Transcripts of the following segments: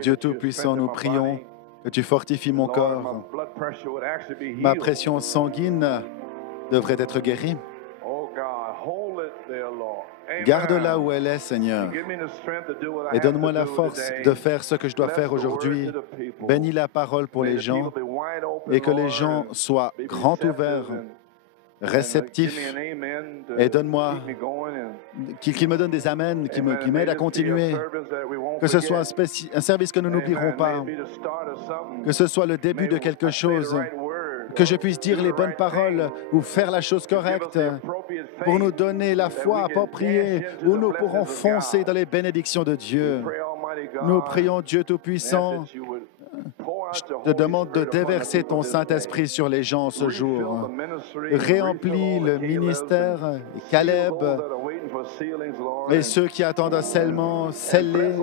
Dieu Tout-Puissant, nous prions que tu fortifies mon corps. Ma pression sanguine devrait être guérie. Garde-la où elle est, Seigneur, et donne-moi la force de faire ce que je dois faire aujourd'hui. Bénis la parole pour les gens et que les gens soient grands ouverts, réceptifs, et donne-moi qu'ils me donnent des amens, qui m'aident à continuer. Que ce soit un service que nous n'oublierons pas, que ce soit le début de quelque chose, que je puisse dire les bonnes paroles ou faire la chose correcte pour nous donner la foi appropriée où nous pourrons foncer dans les bénédictions de Dieu. Nous prions Dieu Tout-Puissant. Je te demande de déverser ton Saint-Esprit sur les gens ce jour. Réemplis le ministère, Caleb, et ceux qui attendent un scellement, scelle-les,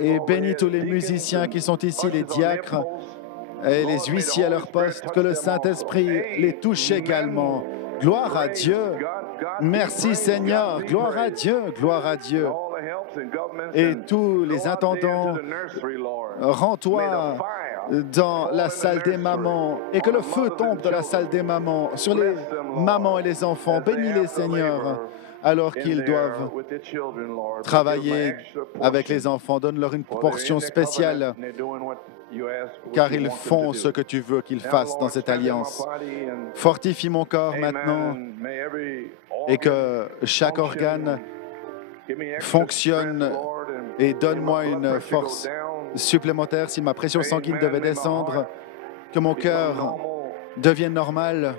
et bénis tous les musiciens qui sont ici, les diacres, et les huissiers à leur poste, que le Saint-Esprit les touche également. Gloire à Dieu. Merci Seigneur. Gloire à Dieu. Gloire à Dieu. Et tous les intendants, rends-toi dans la salle des mamans et que le feu tombe dans la salle des mamans sur les mamans et les enfants. Bénis-les, Seigneur, alors qu'ils doivent travailler avec les enfants. Donne-leur une portion spéciale, car ils font ce que tu veux qu'ils fassent dans cette alliance. Fortifie mon corps maintenant et que chaque organe fonctionne et donne-moi une force supplémentaire si ma pression sanguine devait descendre, que mon cœur devienne normal.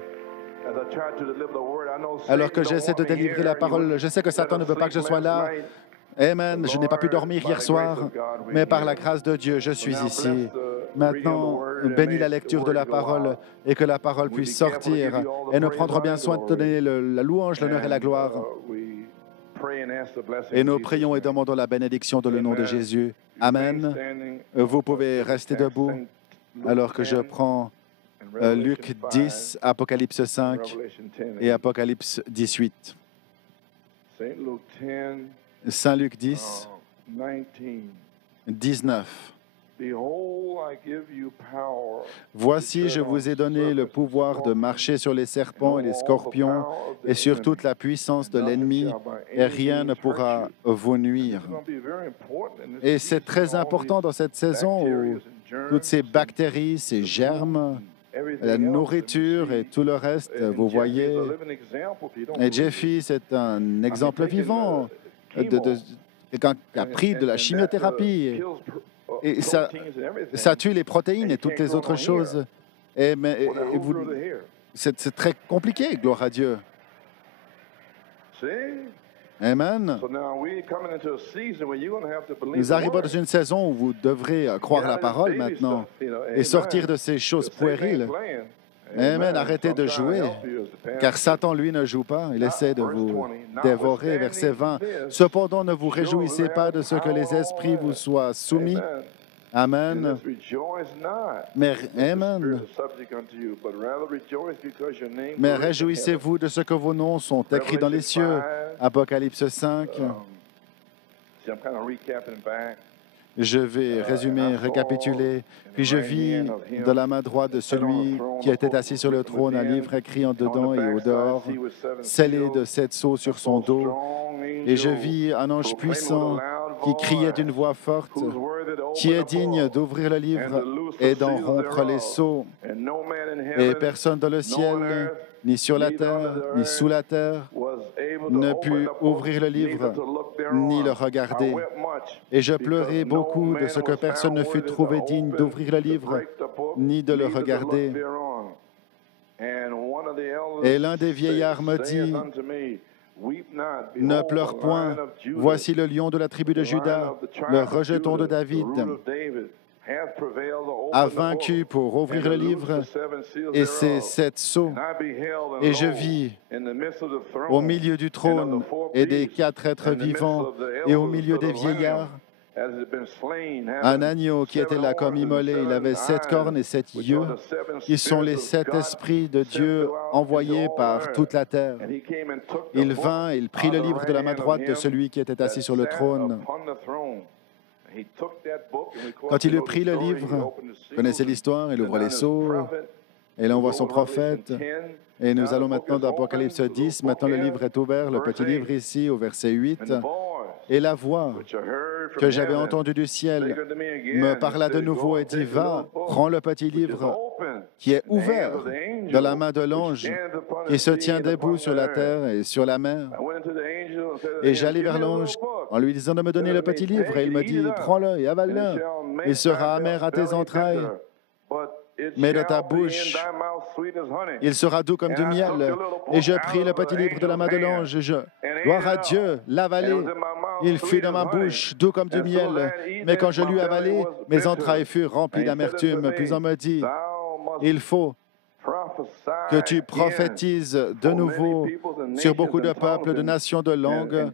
Alors que j'essaie de délivrer la parole, je sais que Satan ne veut pas que je sois là. Amen. Je n'ai pas pu dormir hier soir, mais par la grâce de Dieu, je suis ici. Maintenant, bénis la lecture de la parole et que la parole puisse sortir. Et nous prendrons bien soin de te donner la louange, l'honneur et la gloire. Et nous prions et demandons la bénédiction dans le nom de Jésus. Amen. Vous pouvez rester debout alors que je prends Luc 10, Apocalypse 5 et Apocalypse 18. Saint Luc 10, 19. Voici, je vous ai donné le pouvoir de marcher sur les serpents et les scorpions et sur toute la puissance de l'ennemi, et rien ne pourra vous nuire. Et c'est très important dans cette saison où toutes ces bactéries, ces germes, la nourriture et tout le reste, vous voyez. Et Jeffy, c'est un exemple vivant qui a pris de la chimiothérapie. Et ça tue les protéines et toutes les autres choses. C'est très compliqué, gloire à Dieu. Amen. Nous arrivons dans une saison où vous devrez croire la parole maintenant et sortir de ces choses puériles. Amen. Arrêtez de jouer, car Satan, lui, ne joue pas. Il essaie de vous dévorer. Verset 20. Cependant, ne vous réjouissez pas de ce que les esprits vous soient soumis. Amen. Mais réjouissez-vous de ce que vos noms sont écrits dans les cieux. Apocalypse 5. Je vais résumer, récapituler. Puis je vis de la main droite de celui qui était assis sur le trône un livre écrit en dedans et au dehors, scellé de 7 sceaux sur son dos. Et je vis un ange puissant qui criait d'une voix forte, qui est digne d'ouvrir le livre et d'en rompre les sceaux. Et personne dans le ciel, ni sur la terre, ni sous la terre, ne put ouvrir le livre, ni le regarder. Et je pleurai beaucoup de ce que personne ne fut trouvé digne d'ouvrir le livre, ni de le regarder. Et l'un des vieillards me dit, « Ne pleure point, voici le lion de la tribu de Juda, le rejeton de David, a vaincu pour ouvrir le livre et ses 7 sceaux. Et je vis au milieu du trône et des 4 êtres vivants et au milieu des vieillards un agneau qui était là comme immolé. Il avait 7 cornes et 7 yeux, qui sont les 7 esprits de Dieu envoyés par toute la terre. Il vint, il prit le livre de la main droite de celui qui était assis sur le trône. Quand il eut pris le livre, vous connaissez l'histoire, il ouvre les sceaux, et il envoie son prophète. Et nous allons maintenant dans Apocalypse 10. Maintenant, le livre est ouvert, le petit livre ici, au verset 8. Et la voix que j'avais entendue du ciel me parla de nouveau et dit, « Va, prends le petit livre qui est ouvert dans la main de l'ange qui se tient debout sur la terre et sur la mer. » Et j'allai vers l'ange en lui disant de me donner le petit livre. Et il me dit, « Prends-le et avale-le. Il sera amer à tes entrailles, mais de ta bouche, il sera doux comme du miel. » Et je pris le petit livre de la main de l'ange. Gloire à Dieu, l'avalai. Il fut dans ma bouche, doux comme du miel. Mais quand je l'eus avalé, mes entrailles furent remplies d'amertume. Puis on me dit, il faut que tu prophétises de nouveau sur beaucoup de peuples, de nations, de langues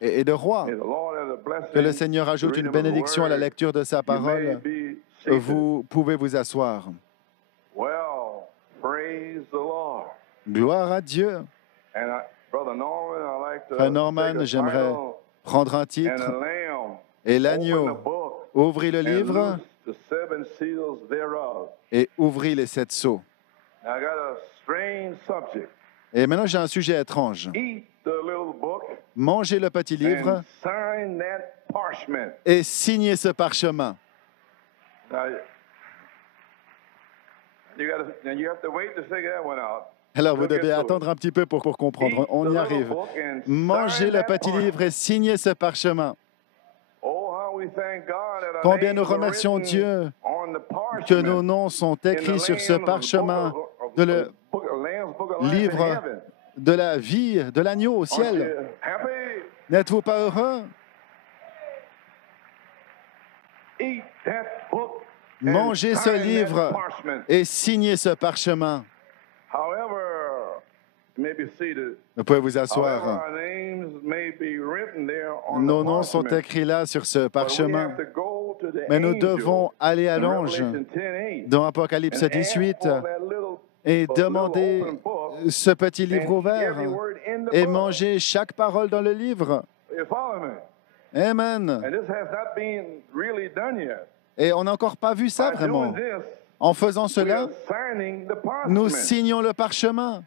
et de rois. Que le Seigneur ajoute une bénédiction à la lecture de sa parole. Vous pouvez vous asseoir. Gloire à Dieu. Frère Norman, j'aimerais prendre un titre. Et l'agneau ouvrit le livre et ouvrit les 7 sceaux. Et maintenant, j'ai un sujet étrange. Mangez le petit livre et signez ce parchemin. Alors, vous devez attendre un petit peu pour comprendre. On y arrive. Mangez le petit livre et signez ce parchemin. Combien nous remercions Dieu que nos noms sont écrits sur ce parchemin de le livre de la vie de l'agneau au ciel. N'êtes-vous pas heureux? Mangez ce livre et signez ce parchemin. Vous pouvez vous asseoir. Nos noms sont écrits là sur ce parchemin. Mais nous devons aller à l'ange dans Apocalypse 18 et demander ce petit livre ouvert et manger chaque parole dans le livre. Amen. Et on n'a encore pas vu ça vraiment. En faisant cela, nous signons le parchemin.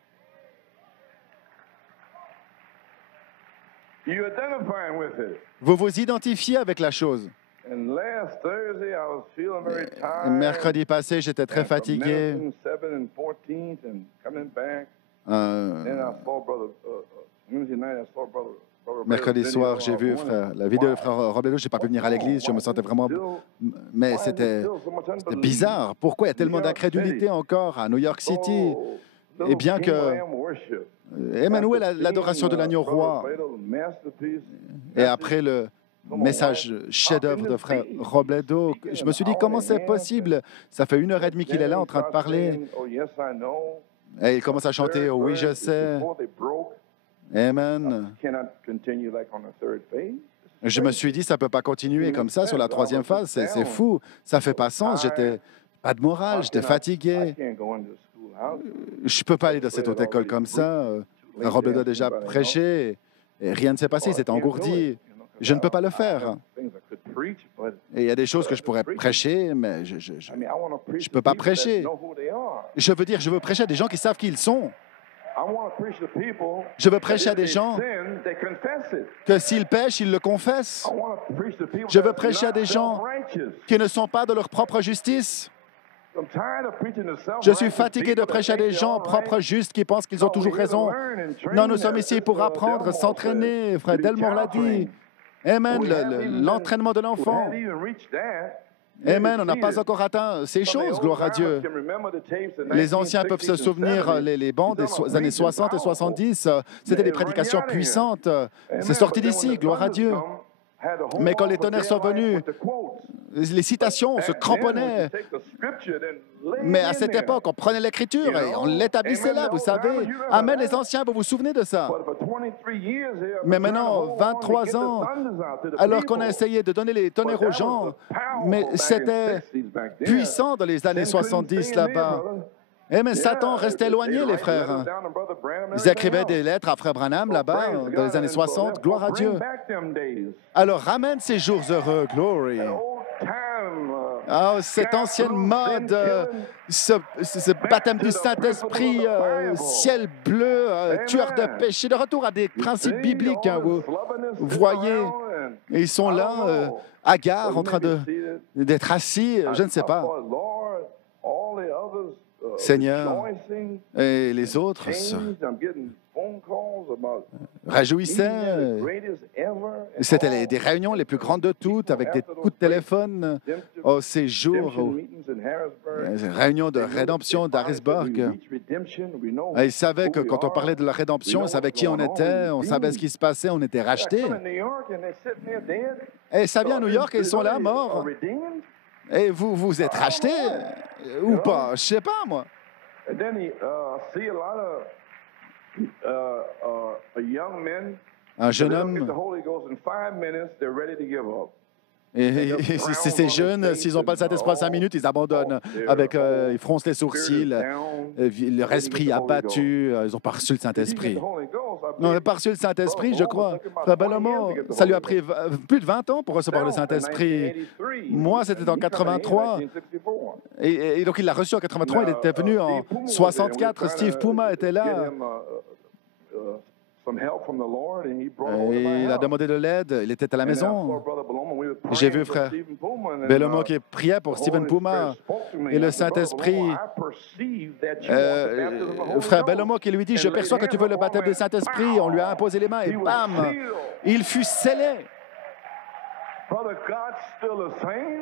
Vous vous identifiez avec la chose. Mercredi passé, j'étais très fatigué. Mercredi soir, j'ai vu la vidéo de frère Robledo. Je n'ai pas pu venir à l'église. Je me sentais vraiment... Mais c'était bizarre. Pourquoi il y a tellement d'incrédulité encore à New York City? Et bien que... Emmanuel, l'adoration de l'agneau roi. Et après le message chef-d'œuvre de frère Robledo, je me suis dit, comment c'est possible? Ça fait 1h30 qu'il est là en train de parler. Et il commence à chanter, oh, oui, je sais. Amen. Je me suis dit, ça ne peut pas continuer comme ça sur la 3e phase. C'est fou. Ça ne fait pas sens. J'étais pas de morale, j'étais fatigué. Je ne peux pas aller dans cette haute école comme ça. Robledo a déjà prêché et rien ne s'est passé. Il s'est engourdi. Je ne peux pas le faire. Et il y a des choses que je pourrais prêcher, mais je ne peux pas prêcher. Je veux dire, je veux prêcher à des gens qui savent qui ils sont. Je veux prêcher à des gens que s'ils pêchent, ils le confessent. Je veux prêcher à des gens qui ne sont pas de leur propre justice. Je suis fatigué de prêcher à des gens propres, justes, qui pensent qu'ils ont toujours raison. Non, nous sommes ici pour apprendre, s'entraîner. Frère Delmore l'a dit. Amen, l'entraînement de l'enfant. Amen, on n'a pas encore atteint ces choses, gloire à Dieu. Les anciens peuvent se souvenir, les bandes des années 60 et 70, c'était des prédications puissantes. C'est sorti d'ici, gloire à Dieu. Mais quand les tonnerres sont venus, les citations se cramponnaient. Mais à cette époque, on prenait l'Écriture et on l'établissait là, vous savez. Amen, les anciens, vous vous souvenez de ça. Mais maintenant, 23 ans, alors qu'on a essayé de donner les tonnerres aux gens, mais c'était puissant dans les années 70 là-bas. Eh, mais Satan restait éloigné, les frères. Ils écrivaient des lettres à Frère Branham là-bas, dans les années 60. Gloire à Dieu. Alors, ramène ces jours heureux, glory. Ah, cette ancienne mode, ce baptême du Saint-Esprit, ciel bleu, tueur de péché, de retour à des principes bibliques. Hein, vous voyez, ils sont là, hagards, en train d'être assis, je ne sais pas. Seigneur, et les autres se réjouissaient. C'était des réunions les plus grandes de toutes, avec des coups de téléphone. Oh, ces jours, réunions de rédemption d'Harrisburg. Et ils savaient que quand on parlait de la rédemption, ils savaient qui on était, on savait ce qui se passait, on était rachetés. Et ça vient à New York et ils sont là, morts. Et vous êtes rachetés ou pas? Je ne sais pas, moi. Un jeune homme. Et ces jeunes, s'ils n'ont pas le Saint-Esprit en 5 minutes, ils abandonnent. Ils froncent les sourcils, leur esprit abattu, ils n'ont pas reçu le Saint-Esprit. Ils n'ont pas reçu le Saint-Esprit, je crois. Frère Bellomo, ça lui a pris plus de 20 ans pour recevoir le Saint-Esprit. Moi, c'était en 83. Et donc, il l'a reçu en 83. Il était venu en 64. Steve Puma était là. Et il a demandé de l'aide. Il était à la maison. J'ai vu frère Bellomo qui priait pour Stephen Puma. Et le Saint-Esprit, frère Bellomo qui lui dit, je perçois que tu veux le baptême du Saint-Esprit. On lui a imposé les mains et bam, il fut scellé.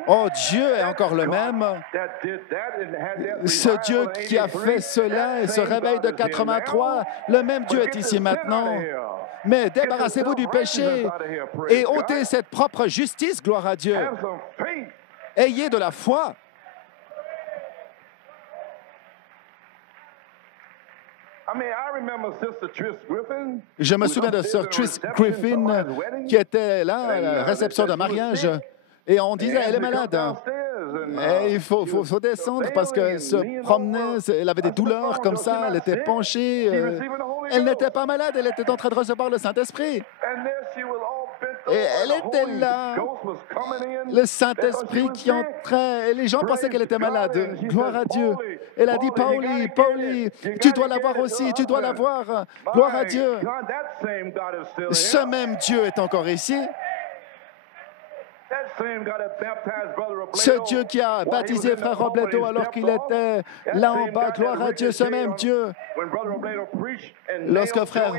Oh, Dieu est encore le même. Ce Dieu qui a fait cela et ce réveil de 83, le même Dieu est ici maintenant. Mais débarrassez-vous du péché et ôtez cette propre justice, gloire à Dieu. Ayez de la foi. Je me souviens de Sir Tris Griffin qui était là à la réception d'un mariage et on disait elle est malade. Et il faut descendre parce qu'elle se promenait, elle avait des douleurs comme ça, elle était penchée. Elle n'était pas malade, elle était en train de recevoir le Saint-Esprit. Et elle était là, le Saint-Esprit qui entrait, et les gens pensaient qu'elle était malade. Gloire à Dieu. Elle a dit, Pauli, tu dois la voir aussi, tu dois la voir. Gloire à Dieu. Ce même Dieu est encore ici. Ce Dieu qui a baptisé Frère Robledo alors qu'il était là en bas, gloire à Dieu, ce même Dieu. Lorsque Frère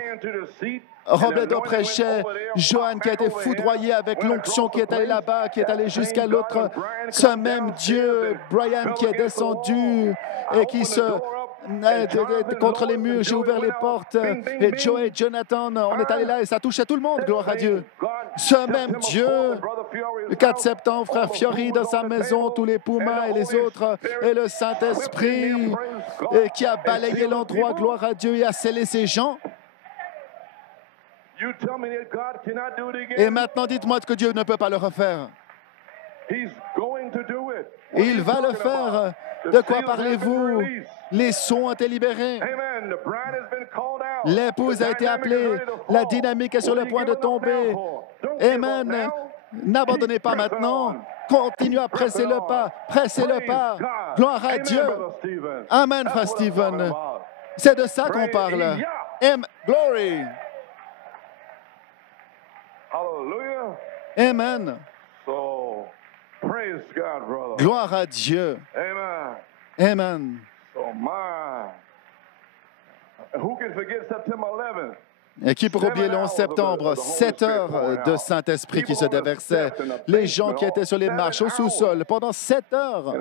Robledo prêchait, Johan qui a été foudroyé avec l'onction qui est allée là-bas, qui est allée jusqu'à l'autre, ce même Dieu, Brian qui est descendu et qui se... contre les murs, j'ai ouvert les portes et Joe et Jonathan, on est allé là et ça touchait tout le monde, gloire à Dieu. Ce même Dieu, le 4 septembre, frère Fiori dans sa maison, tous les Pumas et les autres, et le Saint-Esprit et qui a balayé l'endroit, gloire à Dieu, et a scellé ses gens. Et maintenant, dites-moi que Dieu ne peut pas le refaire. Il va le faire. De quoi parlez-vous? Les sons ont été libérés. L'épouse a été appelée. La dynamique est sur le point de tomber. Amen. N'abandonnez pas maintenant. Continuez à presser le pas. Pressez le pas. Gloire à Dieu. Amen, frère Stephen. C'est de ça qu'on parle. Glory. Amen. Gloire à Dieu. Amen. Et qui pour oublier le 11 septembre, 7 heures de Saint-Esprit qui se déversait, les gens qui étaient sur les marches au sous-sol pendant 7 heures.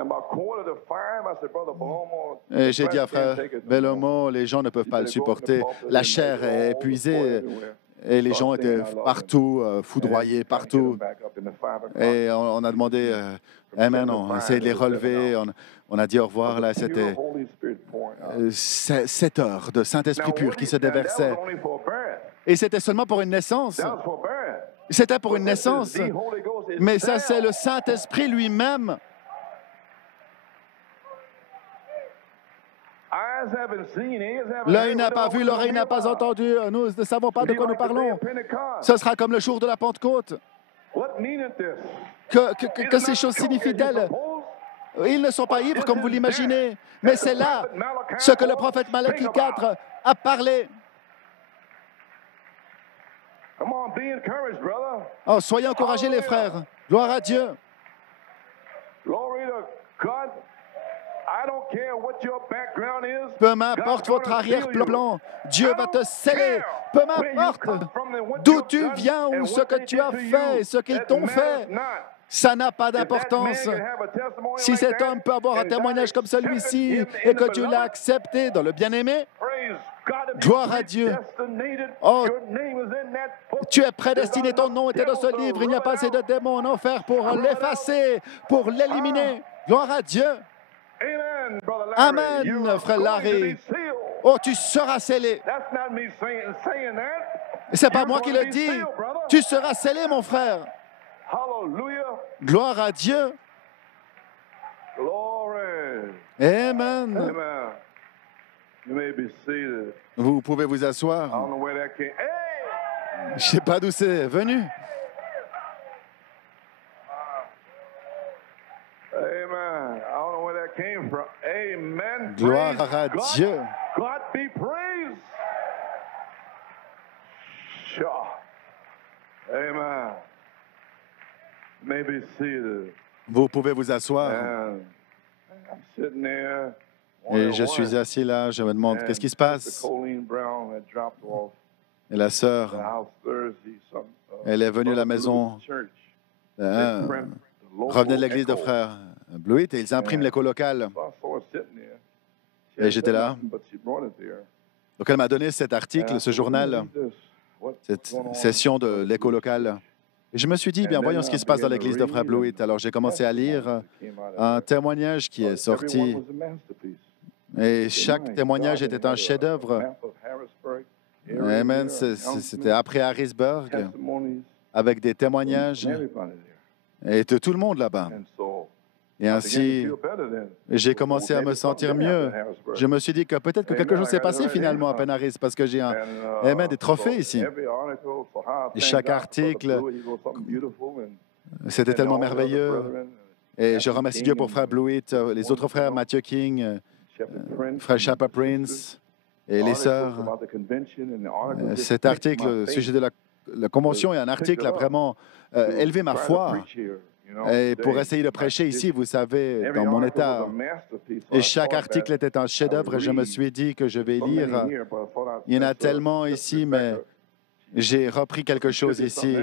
Et j'ai dit à frère Bellomo, les gens ne peuvent pas le supporter, la chair est épuisée. Et les gens étaient partout, foudroyés, partout. Et on a demandé, Amen, on a essayé de les relever, on a dit au revoir, là, c'était 7 heures de Saint-Esprit pur qui se déversait. Et c'était seulement pour une naissance. C'était pour une naissance. Mais ça, c'est le Saint-Esprit lui-même. L'œil n'a pas vu, l'oreille n'a pas entendu. Nous ne savons pas de quoi nous parlons. Ce sera comme le jour de la Pentecôte. Que ces choses signifient-elles? Ils ne sont pas ivres comme vous l'imaginez, mais c'est là ce que le prophète Malachie 4 a parlé. Oh, soyez encouragés, les frères. Gloire à Dieu. Peu m'importe votre arrière-plan, Dieu va te sceller. Peu m'importe d'où tu viens ou ce que tu as fait, ce qu'ils t'ont fait. Ça n'a pas d'importance. Si cet homme peut avoir un témoignage comme celui-ci et que Dieu l'a accepté dans le bien-aimé, gloire à Dieu. Oh, tu es prédestiné, ton nom était dans ce livre. Il n'y a pas assez de démons en enfer pour l'effacer, pour l'éliminer. Gloire à Dieu. Amen, frère Larry. Oh, tu seras scellé. Et c'est pas moi qui le dis. Tu seras scellé, mon frère. Gloire à Dieu. Amen. Vous pouvez vous asseoir. Je ne sais pas d'où c'est venu. Gloire à Dieu. Amen. Vous pouvez vous asseoir. Et je suis assis là, je me demande, qu'est-ce qui se passe? Et la sœur, elle est venue à la maison, revenait de l'église de frère Blewett et ils impriment l'écho local. Et j'étais là. Donc elle m'a donné cet article, ce journal, cette session de l'écho local. Et je me suis dit, bien, voyons ce qui se passe dans l'église de frère Blewett. Alors j'ai commencé à lire un témoignage qui est sorti. Et chaque témoignage était un chef-d'œuvre. Amen. C'était après Harrisburg, avec des témoignages et de tout le monde là-bas. Et ainsi, j'ai commencé à me sentir mieux. Je me suis dit que peut-être que quelque chose s'est passé finalement à Penn-Harris parce que j'ai des trophées ici. Et chaque article, c'était tellement merveilleux. Et je remercie Dieu pour frère Blewett, les autres frères, Matthew King, frère Shapa Prince et les sœurs. Cet article, au sujet de la convention, est un article à vraiment élever ma foi. Et pour essayer de prêcher ici, vous savez, dans mon état. Et chaque article était un chef-d'œuvre et je me suis dit que je vais lire. Il y en a tellement ici, mais j'ai repris quelque chose ici.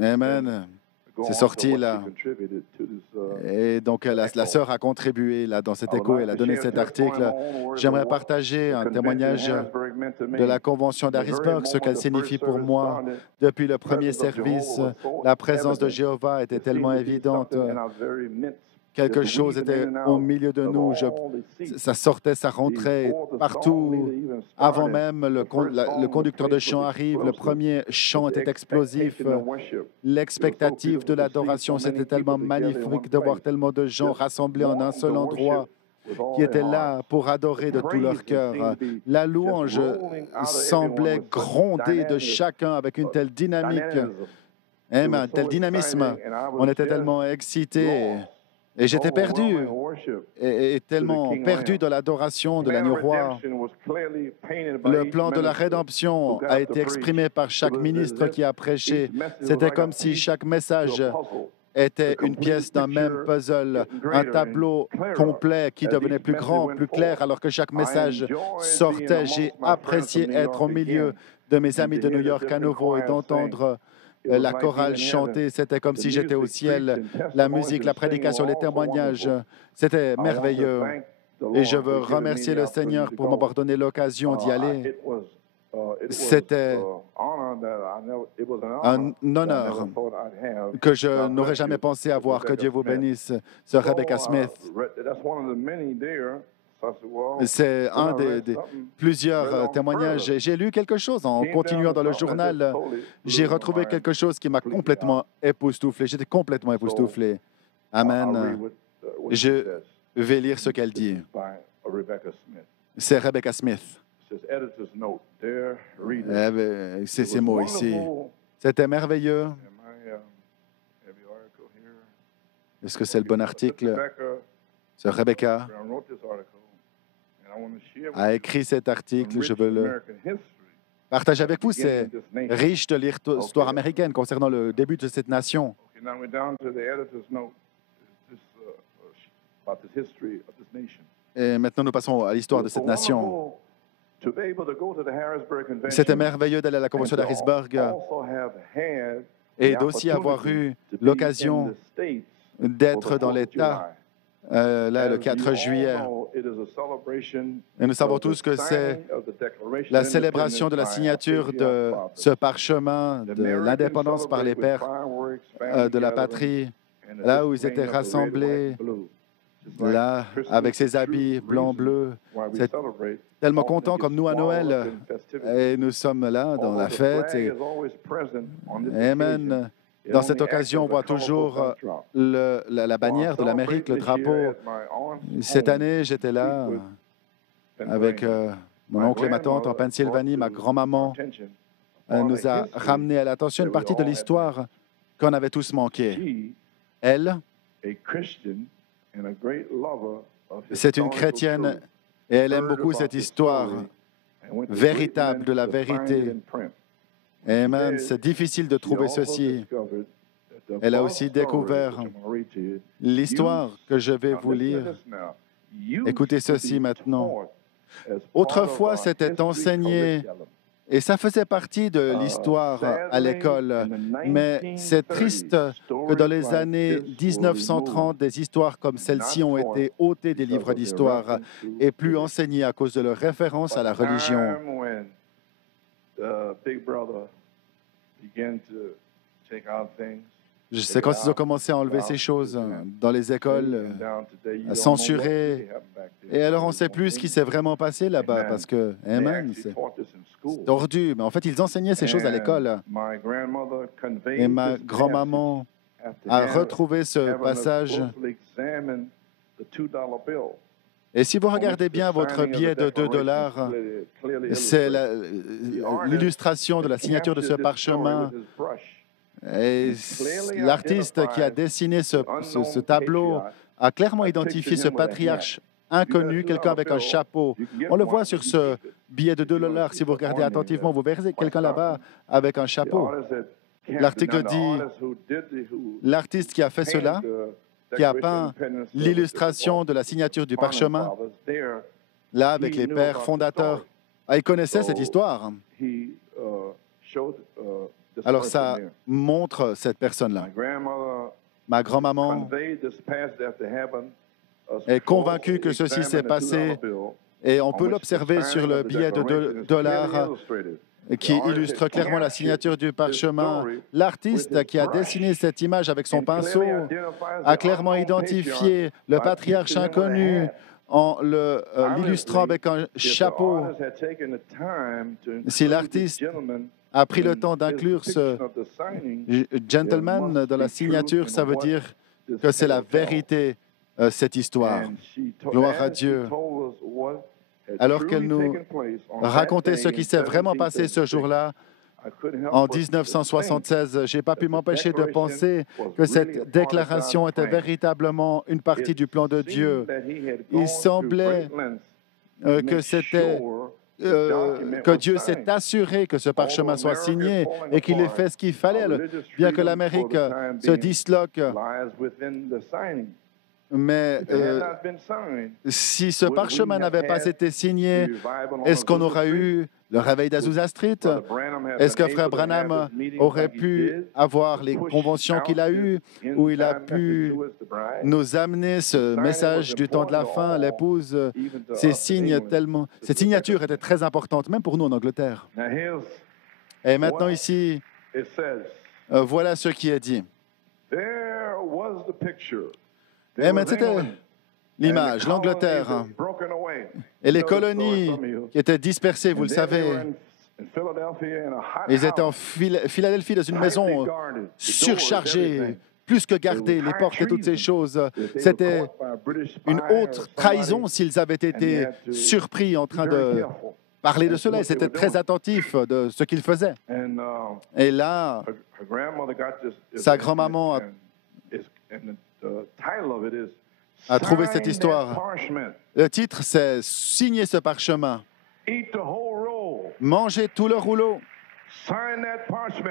Amen. C'est sorti là. Et donc, la sœur a contribué là, dans cet écho. Elle a donné cet article. J'aimerais partager un témoignage de la Convention d'Harrisburg, ce qu'elle signifie pour moi. Depuis le premier service, la présence de Jéhovah était tellement évidente. Quelque chose était au milieu de nous. Ça sortait, ça rentrait partout. Avant même le conducteur de chant arrive, le premier chant était explosif. L'expectative de l'adoration, c'était tellement magnifique de voir tellement de gens rassemblés en un seul endroit qui étaient là pour adorer de tout leur cœur. La louange semblait gronder de chacun avec une telle dynamique, un tel dynamisme. On était tellement excités. Et j'étais perdu, et tellement perdu dans l'adoration de l'agneau roi. Le plan de la rédemption a été exprimé par chaque ministre qui a prêché. C'était comme si chaque message était une pièce d'un même puzzle, un tableau complet qui devenait plus grand, plus clair, alors que chaque message sortait. J'ai apprécié être au milieu de mes amis de New York à nouveau et d'entendre la chorale chanter, c'était comme si j'étais au ciel. La musique, la prédication, les témoignages, c'était merveilleux. Et je veux remercier le Seigneur pour m'avoir donné l'occasion d'y aller. C'était un honneur que je n'aurais jamais pensé avoir. Que Dieu vous bénisse, sœur Rebecca Smith. C'est un des plusieurs témoignages. J'ai lu quelque chose en continuant dans le journal. J'ai retrouvé quelque chose qui m'a complètement époustouflé. J'étais complètement époustouflé. Amen. vais lire ce qu'elle dit. C'est Rebecca Smith. C'est ces mots ici. C'était merveilleux. Est-ce que c'est le bon article? Ce Rebecca a écrit cet article. Je veux le partager avec vous. C'est riche de l'histoire américaine concernant le début de cette nation. Et maintenant, nous passons à l'histoire de cette nation. C'était merveilleux d'aller à la convention d'Harrisburg et d'aussi avoir eu l'occasion d'être dans l'État là, le 4 juillet. Et nous savons tous que c'est la célébration de la signature de ce parchemin de l'indépendance par les pères de la patrie, là où ils étaient rassemblés, là, avec ses habits blanc-bleu. C'est tellement content comme nous à Noël. Et nous sommes là dans la fête. Et amen. Dans cette occasion, on voit toujours la bannière de l'Amérique, le drapeau. Cette année, j'étais là avec mon oncle et ma tante en Pennsylvanie. Ma grand-maman nous a ramené à l'attention une partie de l'histoire qu'on avait tous manqué. Elle, c'est une chrétienne et elle aime beaucoup cette histoire véritable de la vérité. Amen. C'est difficile de trouver ceci. Elle a aussi découvert l'histoire que je vais vous lire. Écoutez ceci maintenant. Autrefois, c'était enseigné et ça faisait partie de l'histoire à l'école. Mais c'est triste que dans les années 1930, des histoires comme celle-ci ont été ôtées des livres d'histoire et plus enseignées à cause de leur référence à la religion. C'est quand ils ont commencé à enlever ces choses dans les écoles, à censurer. Et alors, on ne sait plus ce qui s'est vraiment passé là-bas parce que, amen, c'est tordu. Mais en fait, ils enseignaient ces choses à l'école. Et ma grand-maman a retrouvé ce passage. Et si vous regardez bien votre billet de 2 $, c'est l'illustration de la signature de ce parchemin. Et l'artiste qui a dessiné ce tableau a clairement identifié ce patriarche inconnu, quelqu'un avec un chapeau. On le voit sur ce billet de 2 $. Si vous regardez attentivement, vous verrez quelqu'un là-bas avec un chapeau. L'article dit, l'artiste qui a fait cela, qui a peint l'illustration de la signature du parchemin, là, avec les pères fondateurs. Ah, il connaissait cette histoire. Alors, ça montre cette personne-là. Ma grand-maman est convaincue que ceci s'est passé et on peut l'observer sur le billet de 2 $ qui illustre clairement la signature du parchemin. L'artiste qui a dessiné cette image avec son pinceau a clairement identifié le patriarche inconnu en l'illustrant avec un chapeau. Si l'artiste a pris le temps d'inclure ce gentleman dans la signature, ça veut dire que c'est la vérité, cette histoire. Gloire à Dieu. Alors qu'elle nous racontait ce qui s'est vraiment passé ce jour-là, en 1976, je n'ai pas pu m'empêcher de penser que cette déclaration était véritablement une partie du plan de Dieu. Il semblait que Dieu s'est assuré que ce parchemin soit signé et qu'il ait fait ce qu'il fallait, bien que l'Amérique se disloque. Mais si ce parchemin n'avait pas été signé, est-ce qu'on aurait eu le réveil d'Azusa Street? Est-ce que Frère Branham aurait pu avoir les conventions qu'il a eues, où il a pu nous amener ce message du temps de la fin, l'épouse, cette signature était très importante, même pour nous en Angleterre. Et maintenant ici, voilà ce qui est dit. Et maintenant, c'était l'image, l'Angleterre et les colonies qui étaient dispersées, vous le savez. Ils étaient en Philadelphie dans une maison surchargée, plus que garder les portes et toutes ces choses. C'était une haute trahison s'ils avaient été surpris en train de parler de cela. Ils étaient très attentifs de ce qu'ils faisaient. Et là, sa grand-maman a trouvé cette histoire. Le titre, c'est « Signez ce parchemin ». Mangez tout le rouleau.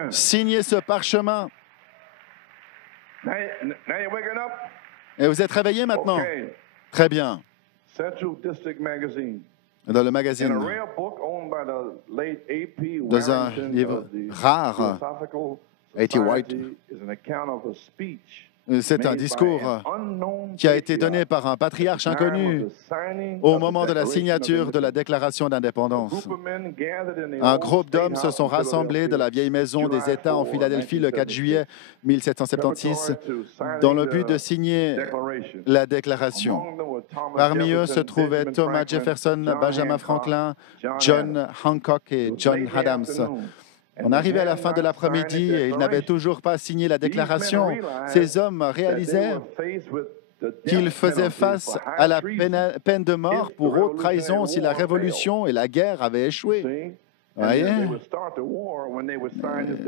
Signez ce parchemin. Et vous êtes réveillés maintenant? Très bien. Dans le magazine, dans un livre rare, A.T. White, c'est un discours qui a été donné par un patriarche inconnu au moment de la signature de la Déclaration d'indépendance. Un groupe d'hommes se sont rassemblés de la vieille maison des États en Philadelphie le 4 juillet 1776 dans le but de signer la Déclaration. Parmi eux se trouvaient Thomas Jefferson, Benjamin Franklin, John Hancock et John Adams. On arrivait à la fin de l'après-midi et ils n'avaient toujours pas signé la déclaration. Ces hommes réalisaient qu'ils faisaient face à la peine de mort pour haute trahison si la révolution et la guerre avaient échoué. Vous voyez?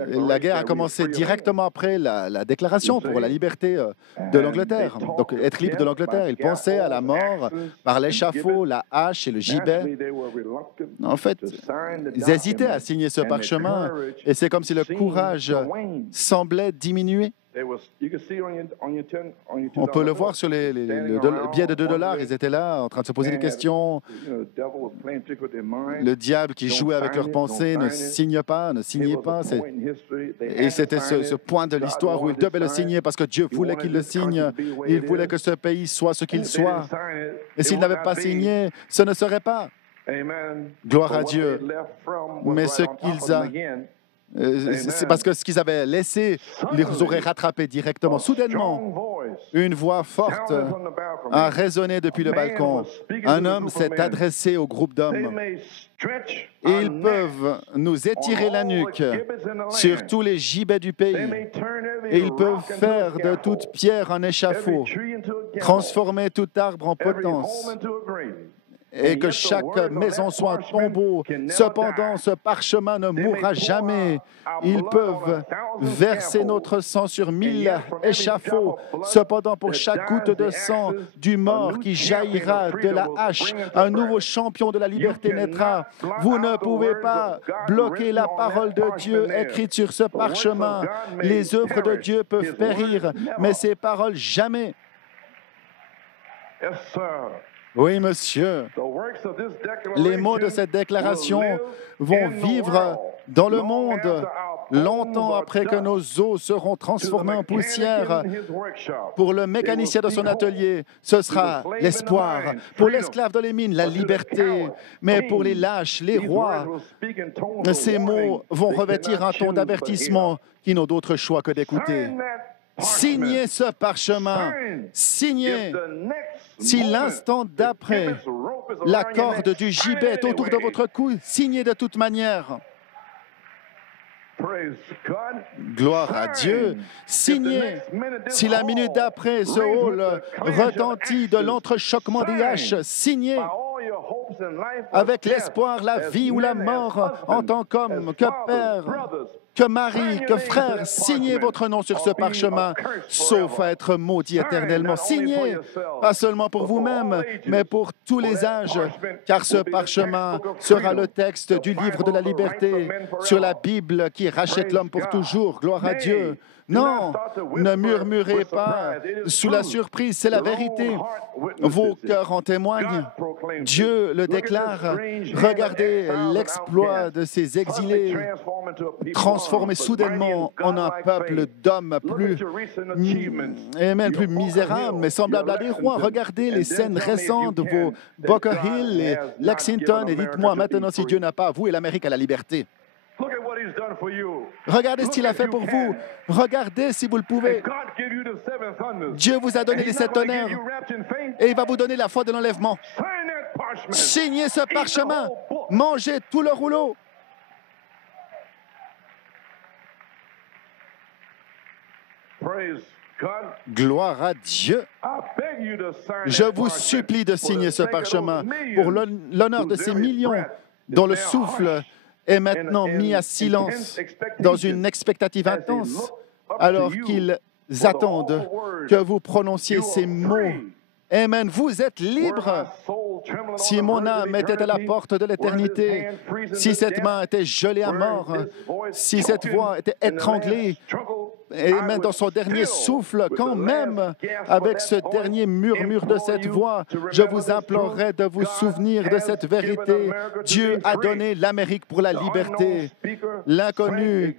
La guerre a commencé directement après la déclaration pour la liberté de l'Angleterre. Donc, être libre de l'Angleterre. Ils pensaient à la mort par l'échafaud, la hache et le gibet. En fait, ils hésitaient à signer ce parchemin et c'est comme si le courage semblait diminuer. On peut le voir sur les billets de $2. Ils étaient là en train de se poser des questions. Le diable qui jouait avec leurs pensées, ne signe pas, ne signez pas. Et c'était ce point de l'histoire où il devait le signer parce que Dieu voulait qu'il le signe. Il voulait que ce pays soit ce qu'il soit. Et s'il n'avait pas signé, ce ne serait pas. Gloire à Dieu. Mais ce qu'ils ont... c'est parce que ce qu'ils avaient laissé, ils les auraient rattrapés directement. Soudainement, une voix forte a résonné depuis le balcon. Un homme s'est adressé au groupe d'hommes. Ils peuvent nous étirer la nuque sur tous les gibets du pays. Et ils peuvent faire de toute pierre un échafaud, transformer tout arbre en potence. Et que chaque maison soit un tombeau. Cependant, ce parchemin ne mourra jamais. Ils peuvent verser notre sang sur 1000 échafauds. Cependant, pour chaque goutte de sang du mort qui jaillira de la hache, un nouveau champion de la liberté naîtra. Vous ne pouvez pas bloquer la parole de Dieu écrite sur ce parchemin. Les œuvres de Dieu peuvent périr, mais ses paroles jamais. Oui, monsieur. Les mots de cette déclaration vont vivre dans le monde longtemps après que nos os seront transformés en poussière. Pour le mécanicien de son atelier, ce sera l'espoir. Pour l'esclave de les mines, la liberté. Mais pour les lâches, les rois, ces mots vont revêtir un ton d'avertissement qui n'ont d'autre choix que d'écouter. Signez ce parchemin. Signez. Si l'instant d'après, la corde du gibet est autour de votre cou, signez de toute manière. Gloire à Dieu. Signez. Si la minute d'après, ce hall retentit de l'entrechoquement des haches, signez. Avec l'espoir, la vie ou la mort, en tant qu'homme, que père, que mari, que frère, signez votre nom sur ce parchemin, sauf à être maudit éternellement. Signez, pas seulement pour vous-même, mais pour tous les âges, car ce parchemin sera le texte du livre de la liberté, sur la Bible qui rachète l'homme pour toujours. Gloire à Dieu. Non, ne murmurez pas sous la surprise, c'est la vérité. Vos cœurs en témoignent. Dieu le déclare. Regardez l'exploit de ces exilés transformés soudainement en un peuple d'hommes plus misérables, mais semblables à des rois. Regardez les scènes récentes de vos Bunker Hill et Lexington et dites-moi maintenant si Dieu n'a pas avoué l'Amérique à la liberté. Regardez ce qu'il a fait pour vous. Regardez si vous le pouvez. Dieu vous a donné les 7 tonnerres et il va vous donner la foi de l'enlèvement. Signez ce parchemin. Mangez tout le rouleau. Gloire à Dieu. Je vous supplie de signer ce parchemin pour l'honneur de ces millions dont le souffle est maintenant mis à silence dans une expectative intense alors qu'ils attendent que vous prononciez ces mots. Amen. Vous êtes libre. Si mon âme était à la porte de l'éternité, si cette main était gelée à mort, si cette voix était étranglée, et même dans son dernier souffle, quand même, avec ce dernier murmure de cette voix, je vous implorerai de vous souvenir de cette vérité. Dieu a donné l'Amérique pour la liberté. L'inconnu,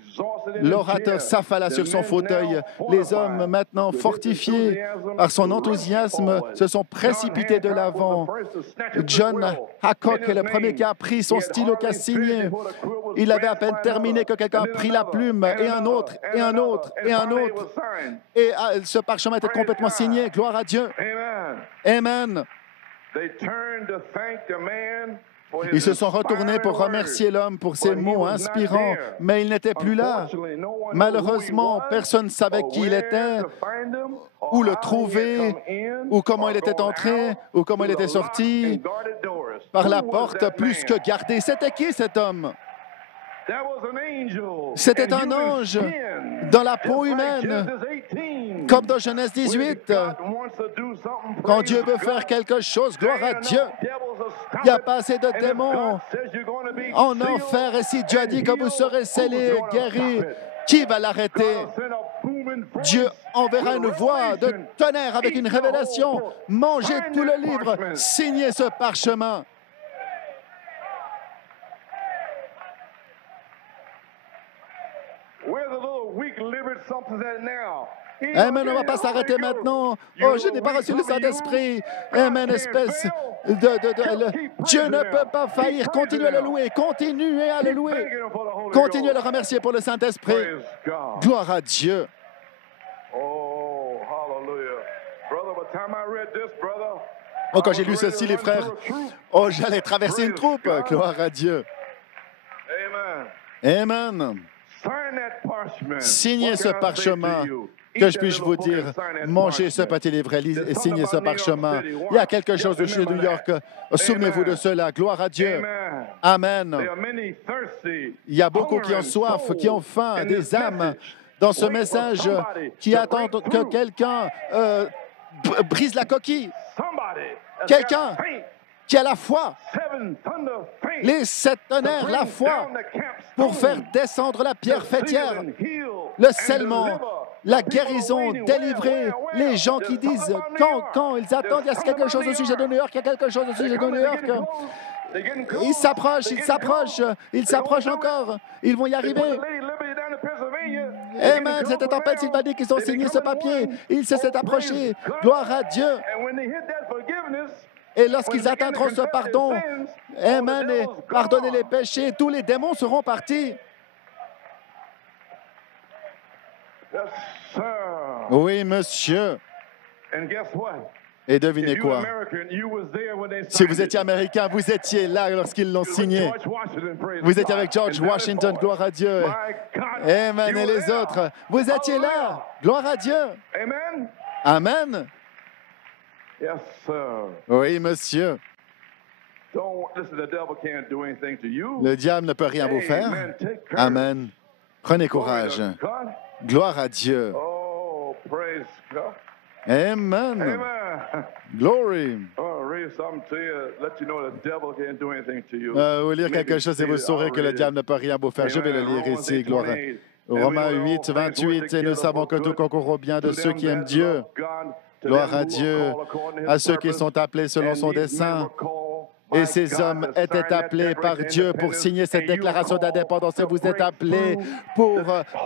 l'orateur s'affala sur son fauteuil. Les hommes, maintenant fortifiés par son enthousiasme, se sont précipités de l'avant. John Hancock est le premier qui a pris son stylo, qui a signé. Il avait à peine terminé que quelqu'un a pris la plume, et un autre, et un autre, et un autre. Et ce parchemin était complètement signé. Gloire à Dieu. Amen. Ils se sont retournés pour remercier l'homme pour ses mots inspirants, mais il n'était plus là. Malheureusement, personne ne savait qui il était, où le trouver, ou comment il était entré, ou comment il était sorti par la porte plus que gardée. C'était qui cet homme? C'était un ange dans la peau humaine, comme dans Genèse 18. Quand Dieu veut faire quelque chose, gloire à Dieu. Il n'y a pas assez de démons en enfer. Et si Dieu a dit que vous serez scellés et guéris, qui va l'arrêter? Dieu enverra une voix de tonnerre avec une révélation. Mangez tout le livre, signez ce parchemin. Amen, on ne va pas s'arrêter maintenant. Oh, je n'ai pas reçu le Saint-Esprit. Amen, espèce de... Dieu ne peut pas faillir. Continuez à le louer. Continuez à le louer. Continuez à le remercier pour le Saint-Esprit. Gloire à Dieu. Oh, quand j'ai lu ceci, les frères, oh, j'allais traverser une troupe. Gloire à Dieu. Amen. Signez ce parchemin. Que je puisse vous dire, mangez ce petit livre et signez ce parchemin. Il y a quelque chose de chez New York. Souvenez-vous de cela. Gloire à Dieu. Amen. Il y a beaucoup qui ont soif, qui ont faim, des âmes dans ce message, qui attendent que quelqu'un brise la coquille. Quelqu'un qui a la foi, les 7 tonnerres, la foi, pour faire descendre la pierre fêtière, le scellement, la guérison, délivrer les gens qui disent quand ils attendent, il y a quelque chose au sujet de New York, il y a quelque chose au sujet de New York. Ils s'approchent, ils s'approchent, ils s'approchent encore, ils vont y arriver. Amen, c'était en Pennsylvanie qu'ils ont signé ce papier, ils se sont approchés, gloire à Dieu. Et lorsqu'ils atteindront ce pardon, amen, et pardonner les péchés, tous les démons seront partis. Oui, monsieur. Et devinez quoi? Si vous étiez américain, vous étiez là lorsqu'ils l'ont signé. Vous étiez avec George Washington, gloire à Dieu. Amen, et les autres. Vous étiez là, gloire à Dieu. Amen. Oui, monsieur. Le diable ne peut rien vous faire. Amen. Prenez courage. Gloire à Dieu. Amen. Glory. Vous lire quelque chose et vous saurez que le diable ne peut rien vous faire. Je vais le lire ici, gloire à Romains 8, 28. Et nous savons que tout concourt au bien de ceux qui aiment Dieu. Gloire à Dieu, à ceux qui sont appelés selon son dessein. Et ces hommes étaient appelés par Dieu pour signer cette déclaration d'indépendance. Et vous êtes appelés pour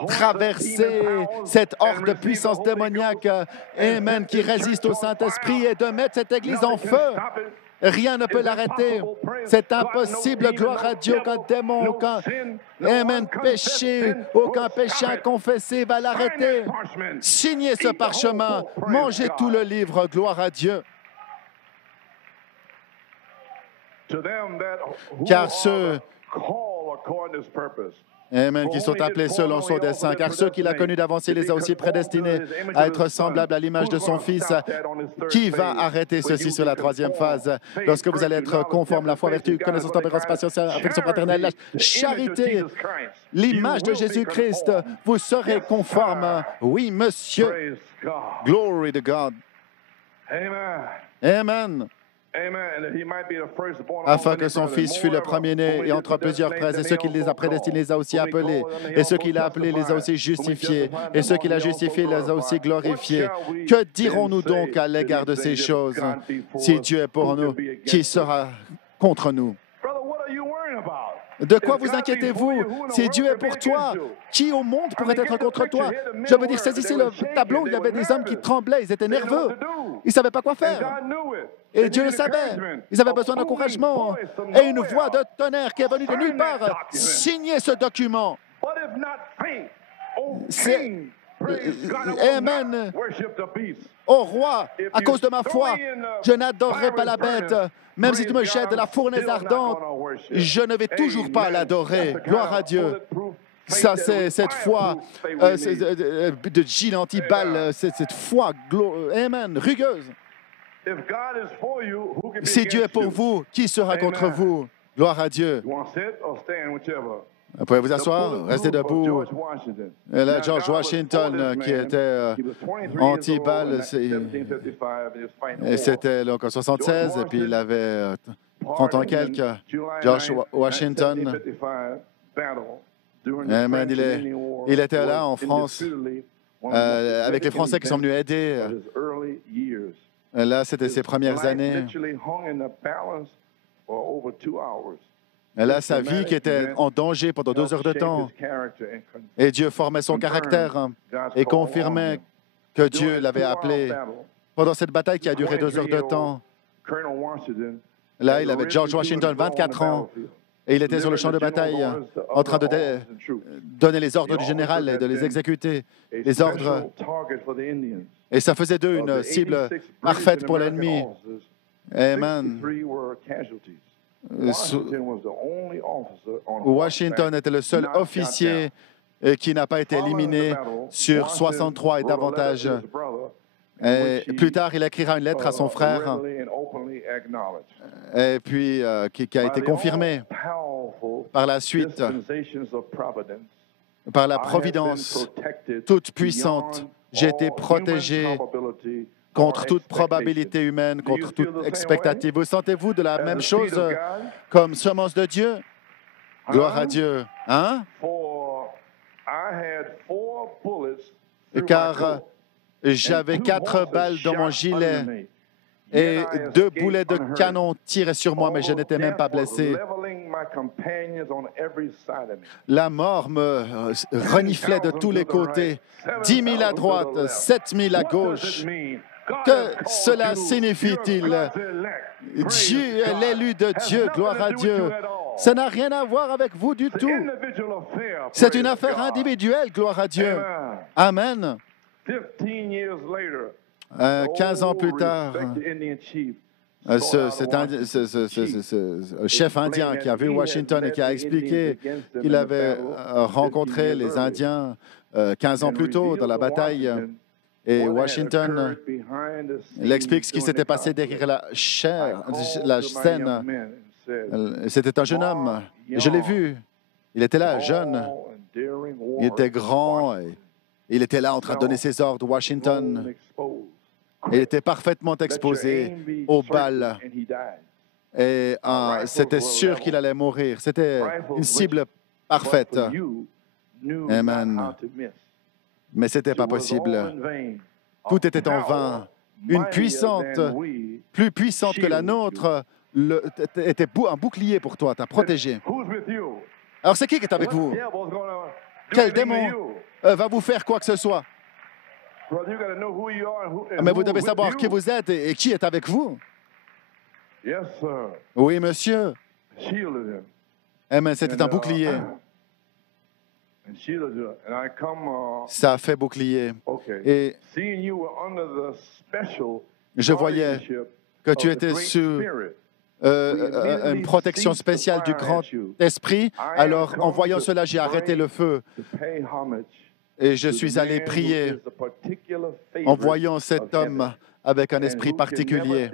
traverser cette horde de puissance démoniaque, amen, qui résiste au Saint-Esprit et de mettre cette Église en feu. Rien ne peut l'arrêter. C'est impossible, gloire à Dieu, aucun démon, aucun péché, aucun péché inconfessé va l'arrêter. Signez ce parchemin, mangez tout le livre, gloire à Dieu. Car ceux Amen, qui sont appelés selon son dessein, car ceux qu'il a connus d'avance, il les a aussi prédestinés à être semblables à l'image de son Fils. Qui va arrêter ceci sur la troisième phase? Lorsque vous allez être conforme, la foi, vertu, connaissance, tempérance, patience, affection fraternelle, la charité, l'image de Jésus-Christ, vous serez conforme. Oui, monsieur. Glory to God. Amen. Afin que son fils fût le premier-né et entre plusieurs frères, et ceux qu'il les a prédestinés les a aussi appelés, et ceux qu'il a appelés les a aussi justifiés, et ceux qu'il a justifiés les a aussi glorifiés. Que dirons-nous donc à l'égard de ces choses? Si Dieu est pour nous, qui sera contre nous? De quoi vous inquiétez-vous? Si Dieu est pour toi, qui au monde pourrait être contre toi? Je veux dire, saisissez le tableau, il y avait des hommes qui tremblaient, ils étaient nerveux, ils ne savaient pas quoi faire. Et Dieu le savait. Ils avaient besoin d'encouragement. Et une voix de tonnerre qui est venue de nulle part signer ce document. C'est... Amen. Ô roi, à cause de ma foi, je n'adorerai pas la bête. Même si tu me jettes de la fournaise ardente, je ne vais toujours pas l'adorer. Gloire à Dieu. Ça, c'est cette foi de Gilles anti-balle, cette foi, amen, rugueuse. Si Dieu est pour vous, qui sera contre vous? Gloire à Dieu. Vous pouvez vous asseoir, restez debout. Et là, George Washington, qui était anti-balle, et c'était donc en 76, et puis il avait 30 ans quelques. George Washington, amen, il était là en France, avec les Français qui sont venus aider. Là, c'était ses premières années. Et là, sa vie qui était en danger pendant 2 heures de temps. Et Dieu formait son caractère et confirmait que Dieu l'avait appelé. Pendant cette bataille qui a duré 2 heures de temps, là, il avait George Washington, 24 ans, et il était sur le champ de bataille en train de donner les ordres du général et de les exécuter. Les ordres. Et ça faisait d'eux une cible parfaite pour l'ennemi. Amen. Washington était le seul officier qui n'a pas été éliminé sur 63 et davantage. Et plus tard, il écrira une lettre à son frère, et puis qui a été confirmée par la suite par la providence toute puissante. J'ai été protégé contre toute probabilité humaine, contre toute expectative. Vous sentez-vous de la même chose comme semence de Dieu? Gloire à Dieu. Hein? Car j'avais 4 balles dans mon gilet et 2 boulets de canon tiraient sur moi, mais je n'étais même pas blessé. La mort me reniflait de tous les côtés. 10 000 à droite, 7 000 à gauche. Que cela signifie-t-il? Dieu est l'élu de Dieu, gloire à Dieu. Ça n'a rien à voir avec vous du tout. C'est une affaire individuelle, gloire à Dieu. Amen. 15 ans plus tard, ce chef indien qui a vu Washington et qui a expliqué qu'il avait rencontré les Indiens 15 ans plus tôt dans la bataille. Et Washington, il explique ce qui s'était passé derrière la scène. C'était un jeune homme. Je l'ai vu. Il était là, jeune. Il était grand. Il était là en train de donner ses ordres. Washington, il était parfaitement exposé aux balles. Et c'était sûr qu'il allait mourir. C'était une cible parfaite. Amen. Mais ce n'était pas possible. Tout était en vain. Une puissante, plus puissante que la nôtre, était un bouclier pour toi, t'a protégé. Alors c'est qui est avec vous? Quel démon va vous faire quoi que ce soit? Mais vous devez savoir qui vous êtes et qui est avec vous. Oui, monsieur. Mais c'était un bouclier. Ça a fait bouclier. Et je voyais que tu étais sous une protection spéciale du grand esprit. Alors, en voyant cela, j'ai arrêté le feu et je suis allé prier en voyant cet homme avec un esprit particulier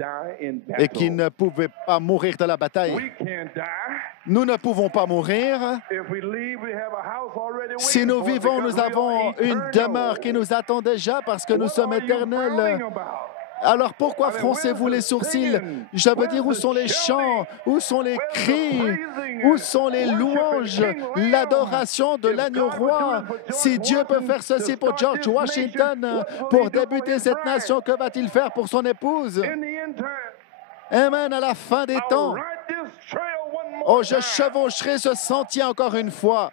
et qui ne pouvait pas mourir de la bataille. Nous ne pouvons pas mourir. Si nous vivons, nous avons une demeure qui nous attend déjà parce que nous sommes éternels. Alors pourquoi froncez-vous les sourcils? Je veux dire, où sont les chants? Où sont les cris? Où sont les louanges? L'adoration de l'agneau roi. Si Dieu peut faire ceci pour George Washington, pour débuter cette nation, que va-t-il faire pour son épouse? Amen, à la fin des temps. Oh, je chevaucherai ce sentier encore une fois.